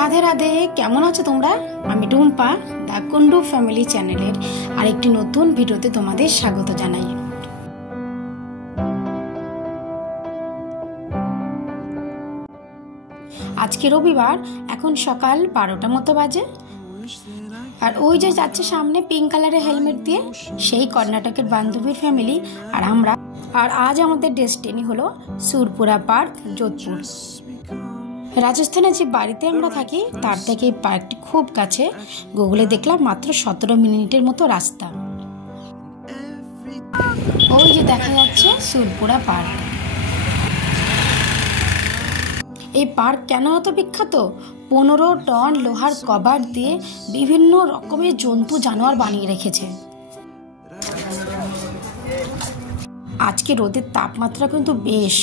রাধে রাধে, কেমন আছো তোমরা? আমি টুম্পা, দ্য কুন্ডু ফ্যামিলি চ্যানেলের আরেকটি নতুন ভিডিওতে তোমাদের স্বাগত জানাই। আজকে রবিবার, এখন সকাল 12টা মতো বাজে। আর ওই যে যাচ্ছে সামনে পিঙ্ক কালারের হেলমেট দিয়ে, সেই কর্ণাটকের বান্ধবীর ফ্যামিলি আর আমরা। আর আজ আমাদের ডেস্টিনি হলো সুরপুরা পার্ক, যোধপুর। রাজস্থানে যে বাড়িতে আমরা থাকি তার থেকে এই পার্কটি খুব কাছে। গুগলে দেখলাম মাত্র 17 মিনিটের মতো রাস্তা। ওই যে দেখা যাচ্ছে সুরপুরা পার্ক। এই পার্ক কেন এত বিখ্যাত? 15 টন লোহার কভার দিয়ে বিভিন্ন রকমের জন্তু জানোয়ার বানিয়ে রেখেছে। আজকে রোদের তাপমাত্রা কিন্তু বেশ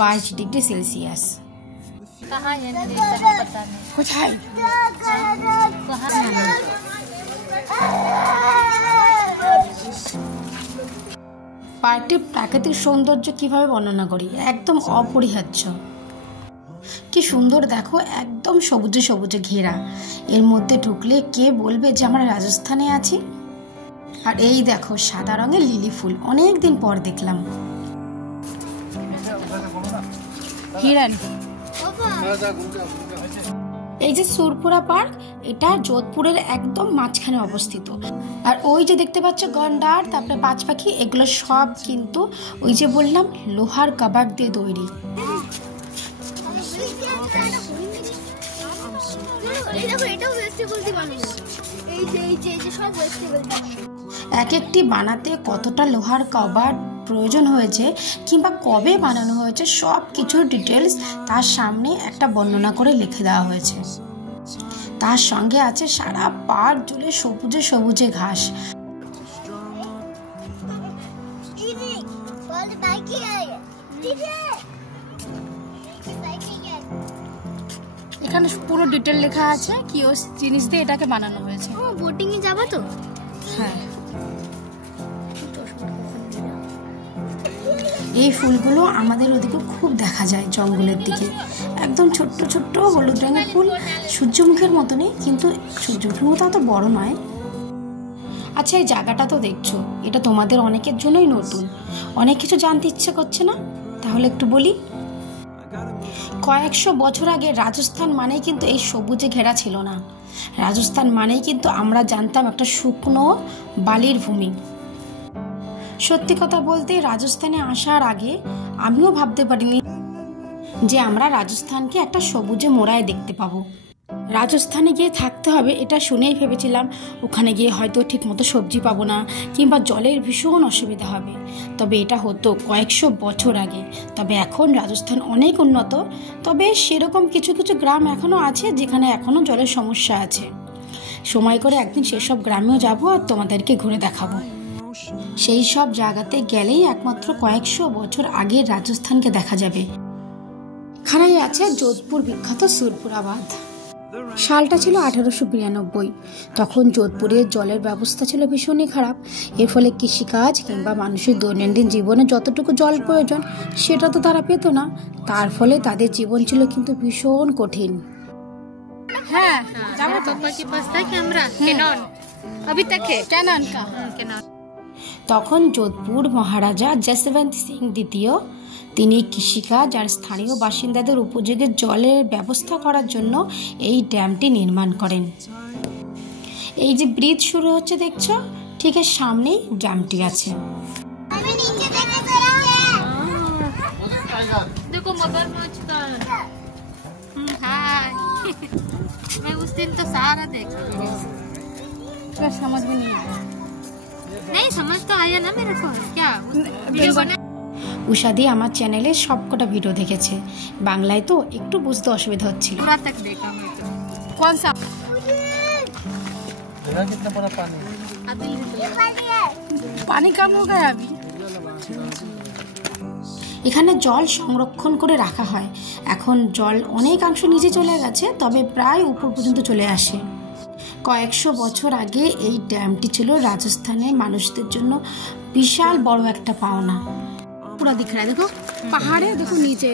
22 ডিগ্রি সেলসিয়াস। কোথায়? পার্কটির প্রাকৃতিক সৌন্দর্য কিভাবে বর্ণনা করি, একদম অপরিহার্য। কি সুন্দর দেখো, একদম সবুজে সবুজে ঘেরা। এর মধ্যে ঢুকলে কে বলবে যে আমরা রাজস্থানে আছি। আর এই দেখো সাদা রঙের লিলি ফুল, অনেকদিন পর দেখলাম। হিরণ। এই যে সুরপুরা পার্ক, এটা যোধপুরের একদম মাঝখানে অবস্থিত। আর ওই যে দেখতে পাচ্ছ গন্ডার, তারপরে বাজ পাখি, এগুলো সব কিন্তু ওই যে বললাম লোহার কভার দিয়ে তৈরি। এক একটি বানাতে কতটা লোহার কভার প্রয়োজন হয়েছে কিংবা কবে বানানো হয়েছে সব কিছুর ডিটেলস তার সামনে একটা বর্ণনা করে লিখে দেওয়া হয়েছে। তার সঙ্গে আছে সারা পার্ক জুড়ে সবুজে সবুজে ঘাস। এখানে পুরো ডিটেল লেখা আছে কি ও জিনিস দিয়ে এটাকে বানানো হয়েছে। বোটিং এ যাবা তো? হ্যাঁ। এই ফুলগুলো আমাদের ওদিকে খুব দেখা যায় জঙ্গলের দিকে, একদম ছোট্ট ছোট্ট হলুদ রঙের ফুল, সূর্যমুখীর মতনই, কিন্তু সূর্যমুখীর মতো অত বড় নয়। আচ্ছা, এই জায়গাটা তো দেখছো, এটা তোমাদের অনেকের জন্যই নতুন, অনেক কিছু জানতে ইচ্ছে করছে না? তাহলে একটু বলি। কয়েকশো বছর আগে রাজস্থান মানেই কিন্তু এই সবুজে ঘেরা ছিল না। রাজস্থান মানেই কিন্তু আমরা জানতাম একটা শুকনো বালির ভূমি। সত্যি কথা বলতে রাজস্থানে আসার আগে আমিও ভাবতে পারিনি যে আমরা রাজস্থানকে একটা সবুজে মোড়ায় দেখতে পাবো। রাজস্থানে গিয়ে থাকতে হবে এটা শুনেই ভেবেছিলাম ওখানে গিয়ে হয়তো ঠিক মতো সবজি পাবো না কিংবা জলের ভীষণ অসুবিধা হবে। তবে এটা হতো কয়েকশো বছর আগে। তবে এখন রাজস্থান অনেক উন্নত, তবে সেরকম কিছু কিছু গ্রাম এখনো আছে যেখানে এখনো জলের সমস্যা আছে। সময় করে একদিন সেসব গ্রামেও যাবো আর তোমাদেরকে ঘুরে দেখাবো। সেই সব জায়গাতে গেলেই একমাত্র কয়েকশো বছর আগের রাজস্থানকে দেখা যাবে। এখানেই আছে যোধপুর বিখ্যাত সুরপুরা বাঁধ। সালটা ছিল 1892। তখন যোধপুরের জলের ব্যবস্থা ছিল ভীষণই খারাপ। এর ফলে কৃষিকাজ কিংবা মানুষের দৈনন্দিন জীবনে যতটুকু জল প্রয়োজন সেটা তো তারা পেত না। তার ফলে তাদের জীবন ছিল কিন্তু ভীষণ কঠিন। হ্যাঁ, যাবো পাপা কি পাস থেকে আমরা কেনন अभी तक है কেনন का কেনন। তখন যোধপুর মহারাজা যশবন্ত সিং দ্বিতীয় তিনি কৃষিকাজ আর স্থানীয় বাসিন্দাদের উপযোগী জলের ব্যবস্থা করার জন্য এই ড্যামটি নির্মাণ করেন। এই যে ব্রিজ শুরু হচ্ছে দেখছো, ঠিক এর সামনেই ড্যামটি আছে। देखो मगरमच्छ का हाय मैं उस दिन तो सारा देखा, समझ में नहीं समझ तो आया ना मेरे को। क्या वीडियो बना? উষাদি আমার চ্যানেলে সবকটা ভিডিও দেখেছে, বাংলায় তো একটু বুঝতে অসুবিধা হচ্ছিল। पूरा तक देखा मैं तो। कौन सा? कितना बड़ा पानी? पानी कम हो गया अभी। এখানে জল সংরক্ষণ করে রাখা হয়। এখন জল অনেকাংশ নিচে চলে গেছে, তবে প্রায় উপর পর্যন্ত চলে আসে। কয়েকশো বছর আগে এই ড্যামটি ছিল রাজস্থানের মানুষদের জন্য বিশাল বড় একটা পাওনা। पूरा दिख रहा है, देखो पहाड़ है, देखो नीचे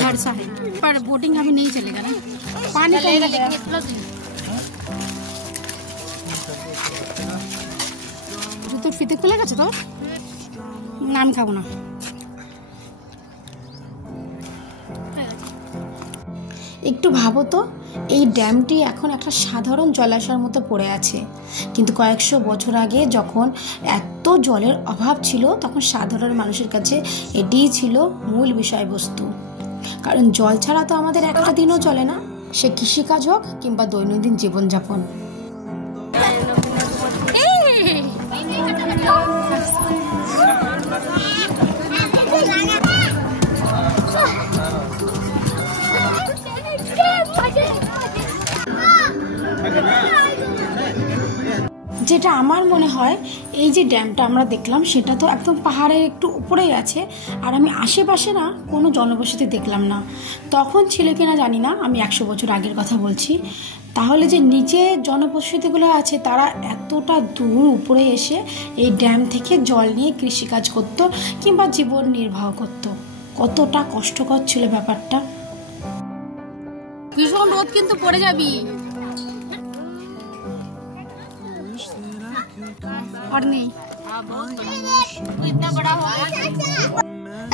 घर सा है, पर बोटिंग अभी नहीं चलेगा ना, पानी कम हो गया। জুতো ফিতে খুলে গেছে তো, নাম খাবো না। একটু ভাবো তো, এই ড্যামটি এখন একটা সাধারণ জলাশয়ের মতো পড়ে আছে, কিন্তু কয়েকশো বছর আগে যখন এত জলের অভাব ছিল তখন সাধারণ মানুষের কাছে এটিই ছিল মূল বিষয়বস্তু। কারণ জল ছাড়া তো আমাদের একটা দিনও চলে না, সে কৃষিকাজ হোক কিংবা দৈনন্দিন জীবনযাপন। যেটা আমার মনে হয়, এই যে ড্যামটা আমরা দেখলাম সেটা তো একদম পাহাড়ের একটু উপরেই আছে, আর আমি আশেপাশে না কোনো জনবসতি দেখলাম না। তখন ছিল কিনা জানি না, আমি 100 বছর আগের কথা বলছি। তাহলে যে নিচে জনবসতিগুলো আছে তারা এতটা দূর উপরে এসে এই ড্যাম থেকে জল নিয়ে কৃষিকাজ করতো কিংবা জীবন নির্বাহ করতো, কতটা কষ্টকর ছিল ব্যাপারটা। ভীষণ রোদ কিন্তু পড়ে যাবি।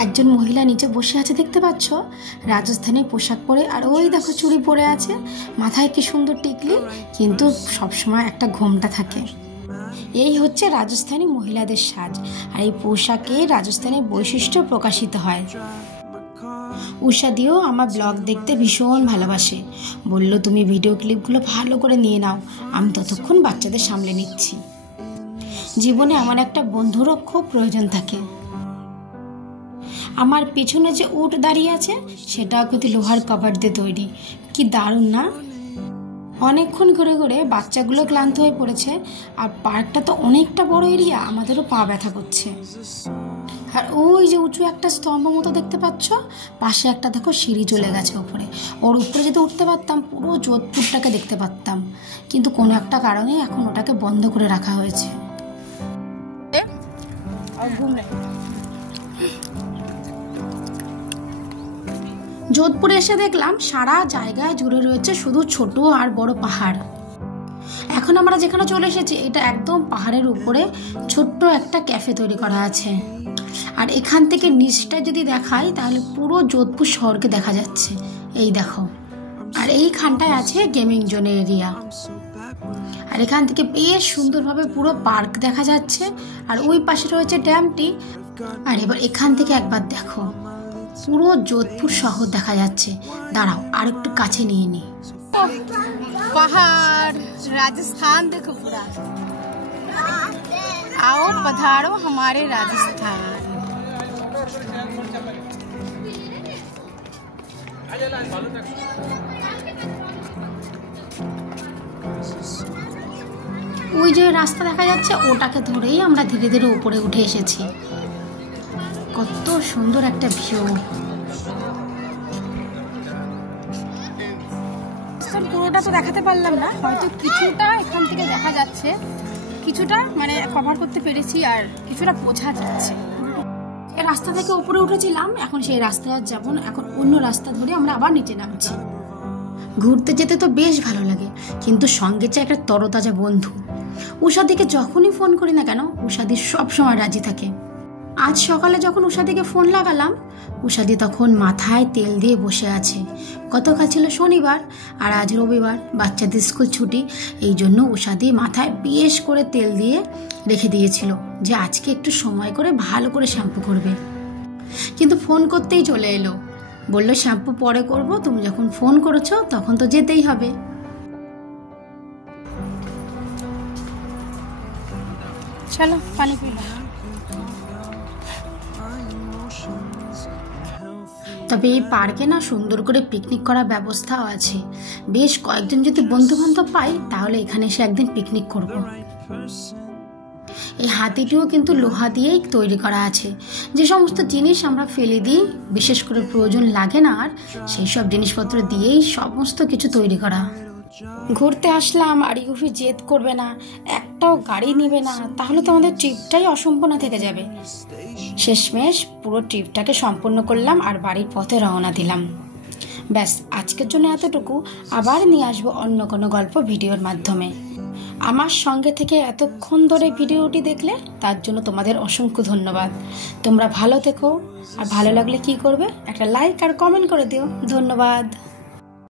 একজন মহিলা নিচে বসে আছে দেখতে পাচ্ছ, রাজস্থানী পোশাক পরে, আর ওই দেখো চুড়ি পরে আছে, মাথায় কি সুন্দর টিকলি, কিন্তু সবসময় একটা ঘোমটা থাকে। এই হচ্ছে রাজস্থানী মহিলাদের সাজ, আর এই পোশাকে রাজস্থানের বৈশিষ্ট্য প্রকাশিত হয়। উষাদিও আমার ব্লগ দেখতে ভীষণ ভালোবাসে, বলল তুমি ভিডিও ক্লিপগুলো ভালো করে নিয়ে নাও, আমি ততক্ষণ বাচ্চাদের সামলে নিচ্ছি। জীবনে আমার একটা বন্ধুরও খুব প্রয়োজন থাকে। আমার পিছনে যে উট দাঁড়িয়ে আছে সেটা কিন্তু লোহার কভার দিয়ে তৈরি, কি দারুণ না। অনেকক্ষণ ঘুরে ঘুরে বাচ্চাগুলো ক্লান্ত হয়ে পড়েছে, আর পার্কটা তো অনেকটা বড় এরিয়া, আমাদেরও পা ব্যথা করছে। আর ওই যে উঁচু একটা স্তম্ভ মতো দেখতে পাচ্ছ, পাশে একটা দেখো সিঁড়ি চলে গেছে উপরে, ওর উপরে যদি উঠতে পারতাম পুরো যোধপুরটাকে দেখতে পারতাম, কিন্তু কোনো একটা কারণে এখন ওটাকে বন্ধ করে রাখা হয়েছে। যোধপুরে এসে দেখলাম সারা জায়গায় জুড়ে রয়েছে শুধু ছোট আর বড় পাহাড়। এখন আমরা যেখানে চলে এসেছি এটা একদম পাহাড়ের উপরে ছোট্ট একটা ক্যাফে তৈরি করা আছে, আর এখান থেকে নিচটা যদি দেখাই তাহলে পুরো যোধপুর শহরকে দেখা যাচ্ছে। এই দেখো, আর এইখানটায় আছে গেমিং জোনের এরিয়া, আর এখান থেকে বেশ সুন্দরভাবে পুরো পার্ক দেখা যাচ্ছে, আর ওই পাশে রয়েছে ড্যামটি। আর এবার এখান থেকে একবার দেখো, পুরো যোধপুর শহর দেখা যাচ্ছে। দাঁড়াও আর একটু কাছে নিয়ে নি। पहाड़ राजस्थान देखो पूरा, आओ पधारो हमारे राजस्थान। ওই যে রাস্তা দেখা যাচ্ছে ওটাকে ধরেই আমরা ধীরে ধীরে উপরে উঠে এসেছি। কত সুন্দর একটা ভিউ। পুরোটা তো দেখাতে পারলাম না, হয়তো কিছুটা এখান থেকে দেখা যাচ্ছে, কিছুটা মানে কভার করতে পেরেছি, আর কিছুটা বোঝা যাচ্ছে। এই রাস্তা থেকে উপরে উঠেছিলাম, এখন সেই রাস্তায় আর যাবো না, এখন অন্য রাস্তা ধরে আমরা আবার নিচে নামছি। ঘুরতে যেতে তো বেশ ভালো লাগে, কিন্তু সঙ্গে চাই একটা তরতাজা বন্ধু। উষাদিকে যখনই ফোন করি না কেন উষাদি সবসময় রাজি থাকে। আজ সকালে যখন উষাদিকে ফোন লাগালাম, উষাদি তখন মাথায় তেল দিয়ে বসে আছে। গতকাল ছিল শনিবার আর আজ রবিবার, বাচ্চাদের স্কুল ছুটি, এই জন্য উষাদি মাথায় বেশ করে তেল দিয়ে রেখে দিয়েছিল যে আজকে একটু সময় করে ভালো করে শ্যাম্পু করবে। কিন্তু ফোন করতেই চলে এলো, বললো শ্যাম্পু পরে করব, তুমি যখন ফোন করেছো তখন তো যেতেই হবে। চলো পানি পি। তবে এই পার্কে না সুন্দর করে পিকনিক করার ব্যবস্থাও আছে। বেশ কয়েকজন যদি বন্ধু বান্ধব পাই তাহলে এখানে এসে একদিন পিকনিক করব। এই হাতিটিও কিন্তু লোহা দিয়েই তৈরি করা আছে। যে সমস্ত জিনিস আমরা ফেলে দিই, বিশেষ করে প্রয়োজন লাগে না, আর সেই সব জিনিসপত্র দিয়েই সমস্ত কিছু তৈরি করা। ঘুরতে আসলাম আর ইউফি জেদ করবে না, একটাও গাড়ি নেবে না, তাহলে তো আমাদের ট্রিপটাই অসম্পূর্ণ থেকে যাবে। শেষমেশ পুরো ট্রিপটাকে সম্পূর্ণ করলাম আর বাড়ির পথে রওনা দিলাম। ব্যাস, আজকের জন্য এতটুকু। আবার নিয়ে আসবো অন্য কোনো গল্প ভিডিওর মাধ্যমে। আমার সঙ্গে থেকে এতক্ষণ ধরে ভিডিওটি দেখলে তার জন্য তোমাদের অসংখ্য ধন্যবাদ। তোমরা ভালো থেকো, আর ভালো লাগলে কি করবে, একটা লাইক আর কমেন্ট করে দিও। ধন্যবাদ।